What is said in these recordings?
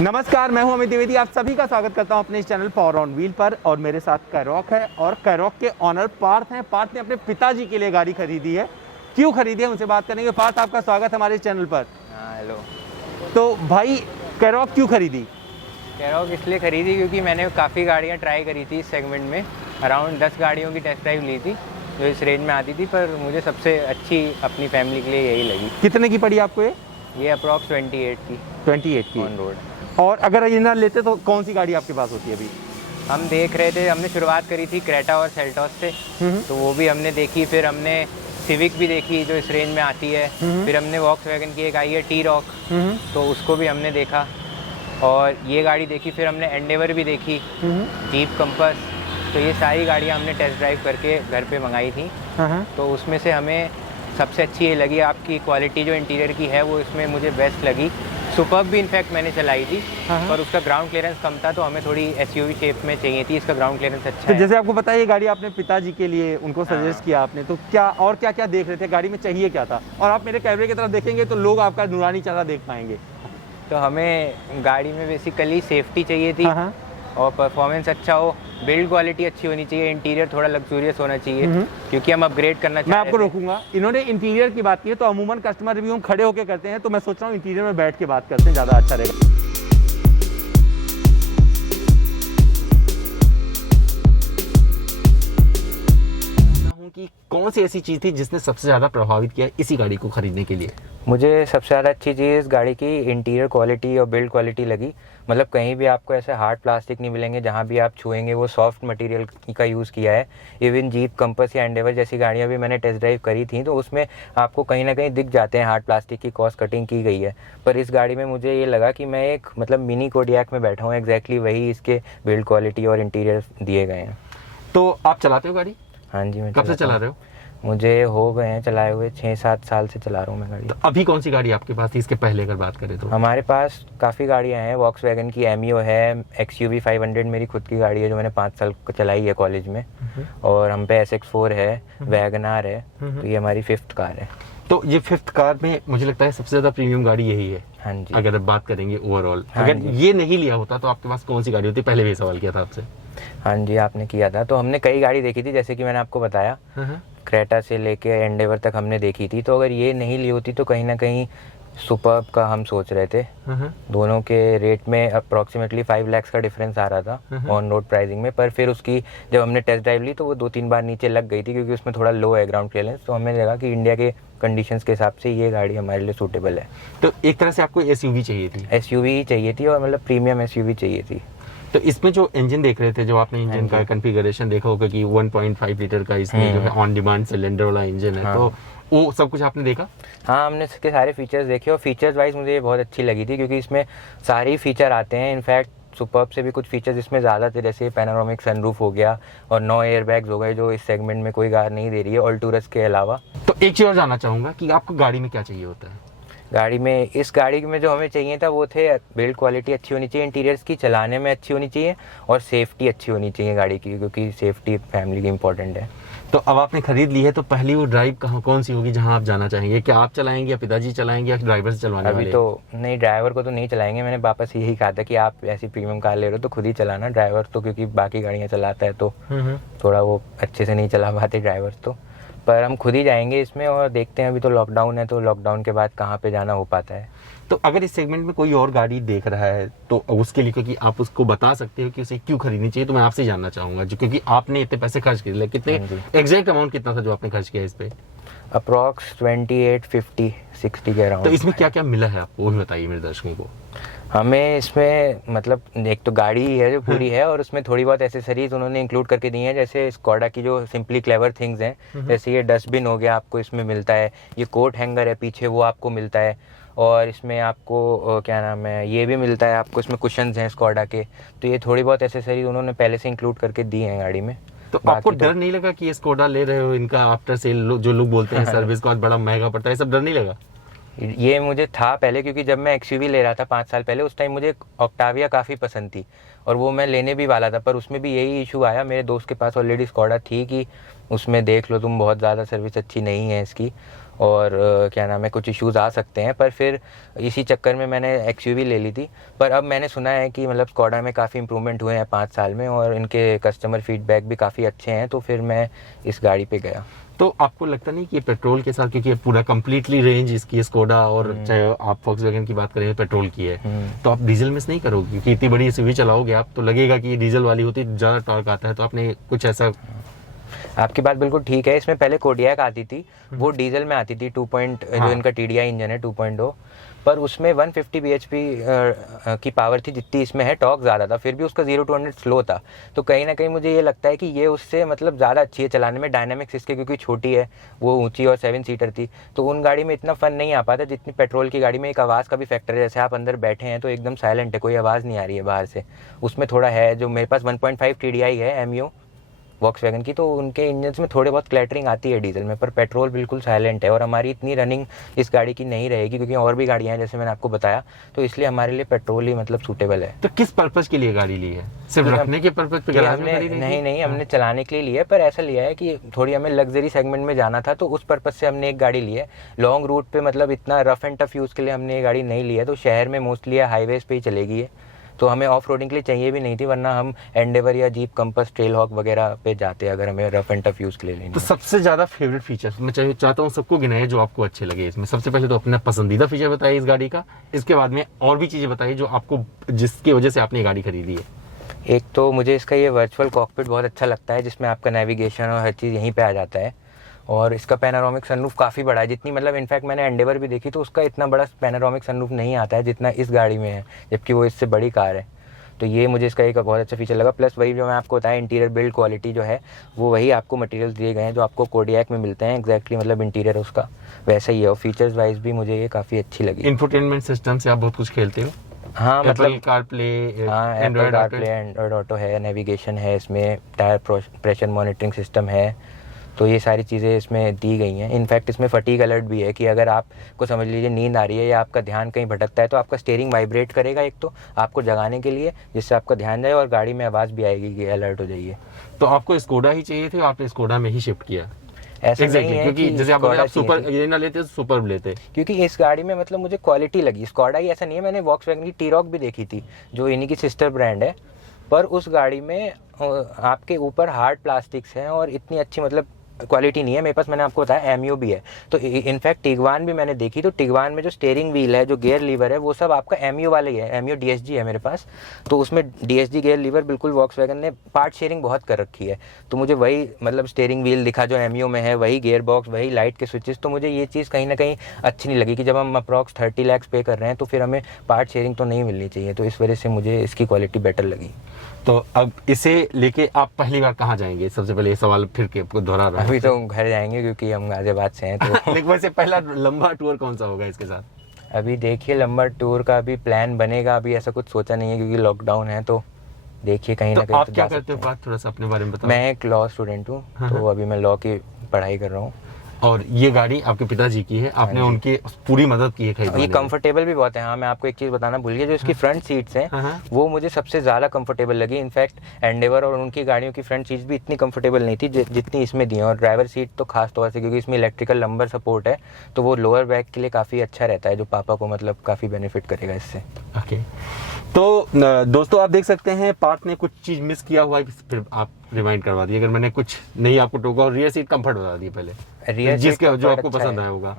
नमस्कार, मैं हूं अमित द्विवेदी। आप सभी का स्वागत करता हूं अपने इस चैनल पावर ऑन व्हील पर। और मेरे साथ कैरॉक है और कैरॉक के ऑनर पार्थ हैं। पार्थ ने अपने पिताजी के लिए गाड़ी खरीदी है। क्यों खरीदी है उनसे बात करेंगे। पार्थ, आपका स्वागत है हमारे इस चैनल पर। हाँ, हेलो। तो भाई, कैरॉक क्यों खरीदी? कैरॉक इसलिए खरीदी क्योंकि मैंने काफ़ी गाड़ियाँ ट्राई करी थी इस सेगमेंट में। अराउंड 10 गाड़ियों की टेस्ट ड्राइव ली थी जो इस रेंज में आती थी, पर मुझे सबसे अच्छी अपनी फैमिली के लिए यही लगी। कितने की पड़ी आपको ये अप्रॉक्स 28 की ऑन रोड। और अगर ओरिजिनल लेते तो कौन सी गाड़ी आपके पास होती है अभी? हम देख रहे थे, हमने शुरुआत करी थी क्रेटा और सेल्टॉस से, तो वो भी हमने देखी। फिर हमने सिविक भी देखी जो इस रेंज में आती है। फिर हमने वॉक्सवैगन की एक आई है टी रॉक, तो उसको भी हमने देखा और ये गाड़ी देखी। फिर हमने एंडेवर भी देखी, जीप कंपास। तो ये सारी गाड़ियाँ हमने टेस्ट ड्राइव करके घर पे मंगाई थी। तो उसमें से हमें सबसे अच्छी ये लगी, आपकी क्वालिटी जो इंटीरियर की है वो इसमें मुझे बेस्ट लगी। सुपर्ब भी इनफैक्ट मैंने चलाई थी, पर उसका ग्राउंड क्लियरेंस कम था, तो हमें थोड़ी एसयूवी शेप में चाहिए थी। इसका ग्राउंड क्लियरेंस अच्छा तो है। जैसे आपको पता है ये गाड़ी आपने पिताजी के लिए उनको सजेस्ट किया आपने, तो क्या और क्या क्या देख रहे थे गाड़ी में, चाहिए क्या था? और आप मेरे कैमरे की तरफ देखेंगे तो लोग आपका नूरानी चेहरा देख पाएंगे। तो हमें गाड़ी में बेसिकली सेफ्टी चाहिए थी और परफॉर्मेंस अच्छा हो, बिल्ड क्वालिटी अच्छी होनी चाहिए, इंटीरियर थोड़ा लग्जूरियस होना चाहिए क्योंकि हम अपग्रेड करना चाहते हैं। मैं आपको रोकूंगा। इन्होंने इंटीरियर की बात की है, तो अमूमन कस्टमर रिव्यू हम खड़े होकर करते हैं, तो मैं सोच रहा हूँ इंटीरियर में बैठ के बात करते हैं, ज़्यादा अच्छा रहेगा। कि कौन सी ऐसी चीज़ थी जिसने सबसे ज़्यादा प्रभावित किया इसी गाड़ी को खरीदने के लिए? मुझे सबसे ज़्यादा अच्छी चीज़ गाड़ी की इंटीरियर क्वालिटी और बिल्ड क्वालिटी लगी। मतलब कहीं भी आपको ऐसे हार्ड प्लास्टिक नहीं मिलेंगे, जहाँ भी आप छुएंगे वो सॉफ्ट मटेरियल का यूज़ किया है। इवन जीप कंपास या एंडेवर जैसी गाड़ियाँ भी मैंने टेस्ट ड्राइव करी थी, तो उसमें आपको कहीं ना कहीं दिख जाते हैं हार्ड प्लास्टिक की कॉस्ट कटिंग की गई है। पर इस गाड़ी में मुझे ये लगा कि मैं एक मतलब मिनी कोडियाक में बैठा हूँ। एग्जैक्टली वही इसके बिल्ड क्वालिटी और इंटीरियर दिए गए हैं। तो आप चलाते हो गाड़ी? हाँ जी, मैं कब से चला रहे हो? मुझे हो गए हैं चलाए हुए 6-7 साल से चला रहा हूँ मैं गाड़ी। तो अभी कौन सी गाड़ी आपके पास थी इसके पहले अगर बात करें तो? हमारे पास काफ़ी गाड़ियाँ हैं। वॉक्सवैगन की एमियो है, XUV 500 मेरी खुद की गाड़ी है जो मैंने 5 साल चलाई है कॉलेज में, और हम पे SX4 है, वैगनार है। तो ये हमारी 5th कार है। तो ये 5th कार में मुझे लगता है सबसे ज़्यादा प्रीमियम गाड़ी यही है। हाँ जी। अगर आप बात करेंगे ओवरऑल, हाँ अगर जी। ये नहीं लिया होता तो आपके पास कौन सी गाड़ी होती? पहले भी सवाल किया था आपसे। हाँ जी, आपने किया था। तो हमने कई गाड़ी देखी थी, जैसे कि मैंने आपको बताया, क्रेटा से लेके एंडेवर तक हमने देखी थी। तो अगर ये नहीं ली होती तो कहीं ना कहीं सुपर्ब का हम सोच रहे थे। दोनों के रेट में अप्रॉक्सीमेटली 5 लाख का डिफरेंस आ रहा था ऑन रोड प्राइसिंग में। पर फिर उसकी जब हमने टेस्ट ड्राइव ली तो वो 2-3 बार नीचे लग गई थी क्योंकि उसमें थोड़ा लो है ग्राउंड क्लियरेंस। तो हमें लगा कि इंडिया के कंडीशंस के हिसाब से ये गाड़ी हमारे लिए सूटेबल है। तो एक तरह से आपको एसयूवी चाहिए थी? एसयूवी ही चाहिए थी, और मतलब प्रीमियम एसयूवी चाहिए थी। तो इसमें जो इंजन देख रहे थे, जो आपने इंजन का कॉन्फ़िगरेशन देखा होगा कि 1.5 लीटर का इसमें जो है ऑन डिमांड सिलेंडर वाला इंजन है, तो वो सब कुछ आपने देखा? हाँ, हमने इसके सारे फीचर्स देखे और फीचर्स वाइज मुझे ये बहुत अच्छी लगी थी क्योंकि इसमें सारे फीचर आते हैं। इनफैक्ट सुपर्ब से भी कुछ फीचर्स इसमें ज़्यादा थे, जैसे पैनोरामिक सनरूफ हो गया और 9 एयरबैग्स हो गए जो इस सेगमेंट में कोई कार नहीं दे रही है ऑल्टूरस के अलावा। तो एक चीज़ और जानना चाहूँगा कि आपको गाड़ी में क्या चाहिए होता है? गाड़ी में, इस गाड़ी में जो हमें चाहिए था वो थे बिल्ड क्वालिटी अच्छी होनी चाहिए, इंटीरियर्स की चलाने में अच्छी होनी चाहिए, और सेफ्टी अच्छी होनी चाहिए गाड़ी की, क्योंकि सेफ्टी फैमिली की इंपॉर्टेंट है। तो अब आपने खरीद ली है, तो पहली वो ड्राइव कौन सी होगी जहां आप जाना चाहेंगे? क्या आप चलाएंगे या पिताजी चलाएंगे या ड्राइवर से चलवाने वाले? अभी तो नहीं, ड्राइवर को तो नहीं चलाएंगे। मैंने पापा से यही कहा था कि आप ऐसी प्रीमियम कार ले रहे हो तो खुद ही चलाना। ड्राइवर तो क्योंकि बाकी गाड़ियाँ चलाता है तो थोड़ा वो अच्छे से नहीं चला पाते ड्राइवर तो। पर हम खुद ही जाएंगे इसमें और देखते हैं। अभी तो लॉकडाउन है, तो लॉकडाउन के बाद कहाँ पे जाना हो पाता है। तो अगर इस सेगमेंट में कोई और गाड़ी देख रहा है तो उसके लिए, क्योंकि आप उसको बता सकते हो कि उसे क्यों खरीदनी चाहिए, तो मैं आपसे जानना चाहूंगा, जो क्योंकि आपने इतने पैसे खर्च किए, कितने एग्जैक्ट अमाउंट कितना था जो आपने खर्च किया इस पे? अप्रॉक्स 28-50-60 के अराउंड। तो इसमें क्या क्या मिला है आपको, वो भी बताइए मेरे दर्शकों को। हमें इसमें मतलब एक तो गाड़ी ही है जो पूरी है, और उसमें थोड़ी बहुत एसेसरीज उन्होंने इंक्लूड करके दी हैं, जैसे स्कोडा की जो सिंपली क्लेवर थिंग्स हैं, जैसे ये डस्टबिन हो गया आपको इसमें मिलता है, ये कोट हैंगर है पीछे वो आपको मिलता है, और इसमें आपको क्या नाम है, ये भी मिलता है आपको, इसमें कुशन्स हैं स्कोडा के। तो ये थोड़ी बहुत एसेसरीज उन्होंने पहले से इंक्लूड करके दी हैं गाड़ी में। तो आपको डर नहीं लगा कि ये स्कोडा ले रहे हो, इनका आफ्टर सेल जो लोग बोलते हैं सर्विस कॉस्ट बड़ा महंगा पड़ता है, सब डर नहीं लगा? ये मुझे था पहले, क्योंकि जब मैं XUV ले रहा था 5 साल पहले, उस टाइम मुझे ऑक्टाविया काफ़ी पसंद थी और वो मैं लेने भी वाला था। पर उसमें भी यही इशू आया, मेरे दोस्त के पास ऑलरेडी स्कोडा थी कि उसमें देख लो तुम, बहुत ज़्यादा सर्विस अच्छी नहीं है इसकी। और क्या नाम है, कुछ इश्यूज़ आ सकते हैं, पर फिर इसी चक्कर में मैंने XUV ले ली थी। पर अब मैंने सुना है कि मतलब स्कोडा में काफ़ी इंप्रूवमेंट हुए हैं 5 साल में, और इनके कस्टमर फीडबैक भी काफ़ी अच्छे हैं, तो फिर मैं इस गाड़ी पे गया। तो आपको लगता नहीं कि ये पेट्रोल के साथ, क्योंकि ये पूरा कंप्लीटली रेंज इसकी स्कोडा और चाहे आप वॉक्सवैगन की बात करें पेट्रोल की है, तो आप डीजल मिस नहीं करोगे? क्योंकि इतनी बड़ी एसयूवी चलाओगे आप तो लगेगा कि ये डीजल वाली होती ज़्यादा टॉर्क आता है, तो आपने कुछ ऐसा? आपकी बात बिल्कुल ठीक है। इसमें पहले कोडियक आती थी, वो डीजल में आती थी 2 जो इनका TDI इंजन है 2.0, पर उसमें 150 bhp की पावर थी जितनी इसमें है, टॉर्क ज़्यादा था, फिर भी उसका 0 to 100 स्लो था। तो कहीं ना कहीं मुझे ये लगता है कि ये उससे मतलब ज़्यादा अच्छी है चलाने में। डायनामिक्स इसके क्योंकि छोटी है, वो ऊंची और 7 सीटर थी, तो उन गाड़ी में इतना फन नहीं आ पाता जितनी पेट्रोल की गाड़ी में। एक आवाज़ का भी फैक्टर है, जैसे आप अंदर बैठे हैं तो एकदम साइलेंट है, कोई आवाज़ नहीं आ रही है बाहर से, उसमें थोड़ा है। जो मेरे पास 1.5 TDI है MU वॉक्सवैगन की, तो उनके इंजन्स में थोड़े बहुत क्लैटरिंग आती है डीजल में, पर पेट्रोल बिल्कुल साइलेंट है। और हमारी इतनी रनिंग इस गाड़ी की नहीं रहेगी क्योंकि और भी गाड़ियाँ हैं जैसे मैंने आपको बताया, तो इसलिए हमारे लिए पेट्रोल ही मतलब सूटेबल है। तो किस पर्पज के लिए गाड़ी ली है? सिर्फ रखने के पर्पज पे गैराज में खरीदी? नहीं, हमने चलाने के लिए लिया है, पर ऐसा लिया है कि थोड़ी हमें लग्जरी सेगमेंट में जाना था, तो उस पर्पज से हमने एक गाड़ी ली है। लॉन्ग रूट पे मतलब इतना रफ एंड टफ यूज़ के लिए हमने ये गाड़ी नहीं ली है, तो शहर में मोस्टली हाईवेज पे ही चलेगी है, तो हमें ऑफ रोडिंग के लिए चाहिए भी नहीं थी, वरना हम एंडेवर या जीप कंपस ट्रेल हॉक वगैरह पे जाते अगर हमें रफ एंड टफ यूज़ के लिए लेनी। तो सबसे ज़्यादा फेवरेट फीचर्स मैं चाहता हूँ सबको गिनाए जो आपको अच्छे लगे इसमें। सबसे पहले तो अपना पसंदीदा फीचर बताइए इस गाड़ी का, इसके बाद में और भी चीज़ें बताइए जो आपको, जिसकी वजह से आपने ये गाड़ी खरीदी है। एक तो मुझे इसका ये वर्चुअल कॉकपिट बहुत अच्छा लगता है, जिसमें आपका नेविगेशन और हर चीज़ यहीं पे आ जाता है, और इसका पैनोरामिक सनरूफ काफ़ी बड़ा है। जितनी मतलब इनफैक्ट मैंने एंडेवर भी देखी तो उसका इतना बड़ा पैनोरामिक सनरूफ नहीं आता है जितना इस गाड़ी में है, जबकि वो इससे बड़ी कार है। तो ये मुझे इसका एक बहुत अच्छा फीचर लगा। प्लस वही जो मैं आपको बताया, इंटीरियर बिल्ड क्वालिटी जो है वो वही आपको मटेरियल्स दिए गए हैं जो आपको कोडियक में मिलते हैं एग्जैक्टली, मतलब इंटीरियर उसका वैसा ही है, और फीचर्स वाइज भी मुझे ये काफ़ी अच्छी लगी। इंफोटेनमेंट सिस्टम से आप बहुत कुछ खेलते हो? हाँ, मतलब CarPlay, Android CarPlay, Android auto है, नेविगेशन है इसमें, टायर प्रेशर मॉनिटरिंग सिस्टम है, तो ये सारी चीज़ें इसमें दी गई हैं। इनफैक्ट इसमें फटीग अलर्ट भी है कि अगर आपको समझ लीजिए नींद आ रही है या आपका ध्यान कहीं भटकता है तो आपका स्टीयरिंग वाइब्रेट करेगा एक तो आपको जगाने के लिए, जिससे आपका ध्यान जाए, और गाड़ी में आवाज़ भी आएगी कि अलर्ट हो जाइए। तो आपको स्कोडा ही चाहिए थे, आपने स्कोडा में ही शिफ्ट किया? ऐसा नहीं है क्योंकि जैसे आप सुपर ये ना लेते सुपर लेते, क्योंकि इस गाड़ी में मतलब मुझे क्वालिटी लगी। स्कोडा ही ऐसा नहीं है, मैंने वॉक्सवैगन की टी-रॉक भी देखी थी जो इन्हीं की सिस्टर ब्रांड है, पर उस गाड़ी में आपके ऊपर हार्ड प्लास्टिक्स हैं और इतनी अच्छी मतलब क्वालिटी नहीं है। मेरे पास मैंने आपको बताया MU भी है, तो इनफैक्ट टिगवान भी मैंने देखी, तो टिगवान में जो स्टीयरिंग व्हील है, जो गियर लीवर है, वो सब आपका MU वाले ही है। MU DSG है मेरे पास, तो उसमें DSG गियर लीवर बिल्कुल वॉक्सवैगन ने पार्ट शेयरिंग बहुत कर रखी है, तो मुझे वही मतलब स्टीयरिंग व्हील दिखा जो MU में है, वही गियर बॉक्स, वही लाइट के स्विचेस, तो मुझे ये चीज़ कहीं ना कहीं अच्छी नहीं लगी कि जब हम अप्रॉक्स 30 लाख पे कर रहे हैं तो फिर हमें पार्ट शेयरिंग तो नहीं मिलनी चाहिए, तो इस वजह से मुझे इसकी क्वालिटी बेटर लगी। तो अब इसे लेके आप पहली बार कहाँ जाएंगे? सबसे पहले ये सवाल फिर के आपको दोहरा रहा है। अभी तो घर जाएंगे क्योंकि हम गाजियाबाद से हैं, तो लेकिन वैसे पहला लंबा टूर कौन सा होगा इसके साथ? अभी देखिए लंबा टूर का अभी प्लान बनेगा, अभी ऐसा कुछ सोचा नहीं है क्योंकि लॉकडाउन है, तो देखिए कहीं ना कहीं। आप क्या करते हो? बात थोड़ा सा अपने बारे में बताओ। मैं एक लॉ स्टूडेंट हूँ, तो अभी मैं लॉ की पढ़ाई कर रहा हूँ। और ये गाड़ी आपके पिताजी की है, आपने उनकी पूरी मदद की है खरीदने? ये कंफर्टेबल भी बहुत है। हाँ, मैं आपको एक चीज़ बताना भूल गया, जो इसकी फ्रंट सीट्स हैं वो मुझे सबसे ज़्यादा कंफर्टेबल लगी। इनफैक्ट एंडेवर और उनकी गाड़ियों की फ्रंट सीट्स भी इतनी कंफर्टेबल नहीं थी जितनी इसमें दी है, और ड्राइवर सीट तो खास तौर से क्योंकि इसमें इलेक्ट्रिकल लंबर सपोर्ट है, तो वो लोअर बैक के लिए काफ़ी अच्छा रहता है, जो पापा को मतलब काफ़ी बेनिफिट करेगा इससे। ओके, तो दोस्तों आप देख सकते हैं पार्थ ने कुछ चीज़ मिस किया हुआ है, फिर आप रिमाइंड करवा दिए अगर मैंने कुछ नहीं आपको टोका। और रियर सीट कंफर्ट बता दिए पहले, जिसके जो आपको पसंद आया होगा।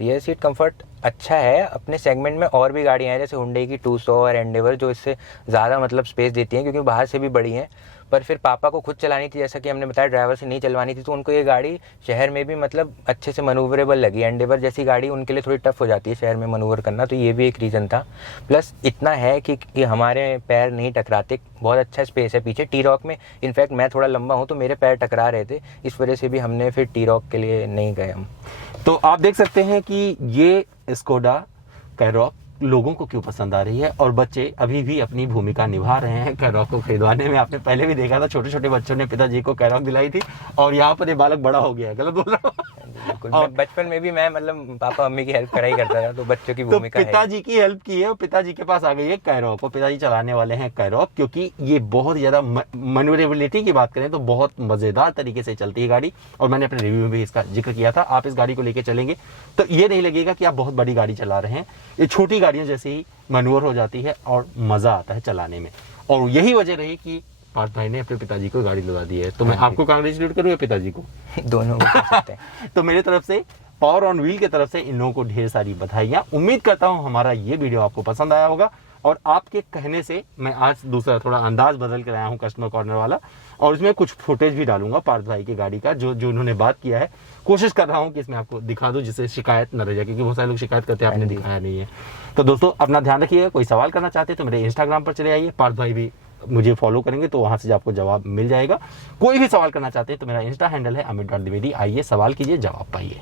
रियर सीट कंफर्ट अच्छा है। अपने सेगमेंट में और भी गाड़ियाँ हैं जैसे हुंडई की 200 और एंडेवर, जो इससे ज़्यादा मतलब स्पेस देती हैं क्योंकि बाहर से भी बड़ी हैं, पर फिर पापा को खुद चलानी थी, जैसा कि हमने बताया ड्राइवर से नहीं चलवानी थी, तो उनको ये गाड़ी शहर में भी मतलब अच्छे से मनूवरेबल लगी। एंडेवर जैसी गाड़ी उनके लिए थोड़ी टफ हो जाती है शहर में मनूवर करना, तो ये भी एक रीज़न था। प्लस इतना है कि हमारे पैर नहीं टकराते, बहुत अच्छा स्पेस है पीछे। टी-रॉक में इनफैक्ट मैं थोड़ा लंबा हूँ तो मेरे पैर टकरा रहे थे, इस वजह से भी हमने फिर टी-रॉक के लिए नहीं गए हम। तो आप देख सकते हैं कि ये स्कोडा कायरॉक लोगों को क्यों पसंद आ रही है, और बच्चे अभी भी अपनी भूमिका निभा रहे हैं कायरॉक को खरीदवाने में। आपने पहले भी देखा था छोटे छोटे बच्चों ने पिताजी को कायरॉक दिलाई थी, और यहाँ पर ये बालक बड़ा हो गया है। गलत बोल रहा हूँ? बिल्कुल। मैं बचपन में भी मैं मतलब पापा मम्मी की हेल्प करा ही करता था, तो बच्चों की तो भूमिका है। पिताजी की हेल्प की है और पिताजी के पास आ गई है कैरॉक, और पिताजी चलाने वाले हैं कैरॉक, क्योंकि ये बहुत ही ज्यादा मैन्युवरेबिलिटी की बात करें तो बहुत मजेदार तरीके से चलती है गाड़ी। और मैंने अपने रिव्यू में भी इसका जिक्र किया था। आप इस गाड़ी को लेकर चलेंगे तो ये नहीं लगेगा कि आप बहुत बड़ी गाड़ी चला रहे हैं। ये छोटी गाड़ियां जैसे ही मैनुअर हो जाती है और मजा आता है चलाने में। और यही वजह रही कि पार्थ भाई ने अपने पिताजी को गाड़ी दिलवा दी है। तो मैं आपको कांग्रेचुलेट करूँ या पिताजी को? दोनों को कर सकते हैं। तो मेरी तरफ से, पावर ऑन व्हील की तरफ से इन लोगों को ढेर सारी बधाइयां। उम्मीद करता हूं हमारा ये वीडियो आपको पसंद आया होगा। और आपके कहने से मैं आज दूसरा थोड़ा अंदाज बदल कर आया हूं कस्टमर कॉर्नर वाला, और इसमें कुछ फुटेज भी डालूंगा पार्थ भाई की गाड़ी का, जो उन्होंने बात किया है। कोशिश कर रहा हूं कि इसमें आपको दिखा दूं जिससे शिकायत न रह जाए, क्योंकि बहुत सारे लोग शिकायत करते हैं आपने दिखाया नहीं है। तो दोस्तों अपना ध्यान रखिएगा। कोई सवाल करना चाहते हैं तो मेरे इंस्टाग्राम पर चले आइए, पार्थ भाई भी मुझे फॉलो करेंगे तो वहां से आपको जवाब मिल जाएगा। कोई भी सवाल करना चाहते हैं तो मेरा इंस्टा हैंडल है amit.dwivedi। आइए सवाल कीजिए, जवाब पाइए।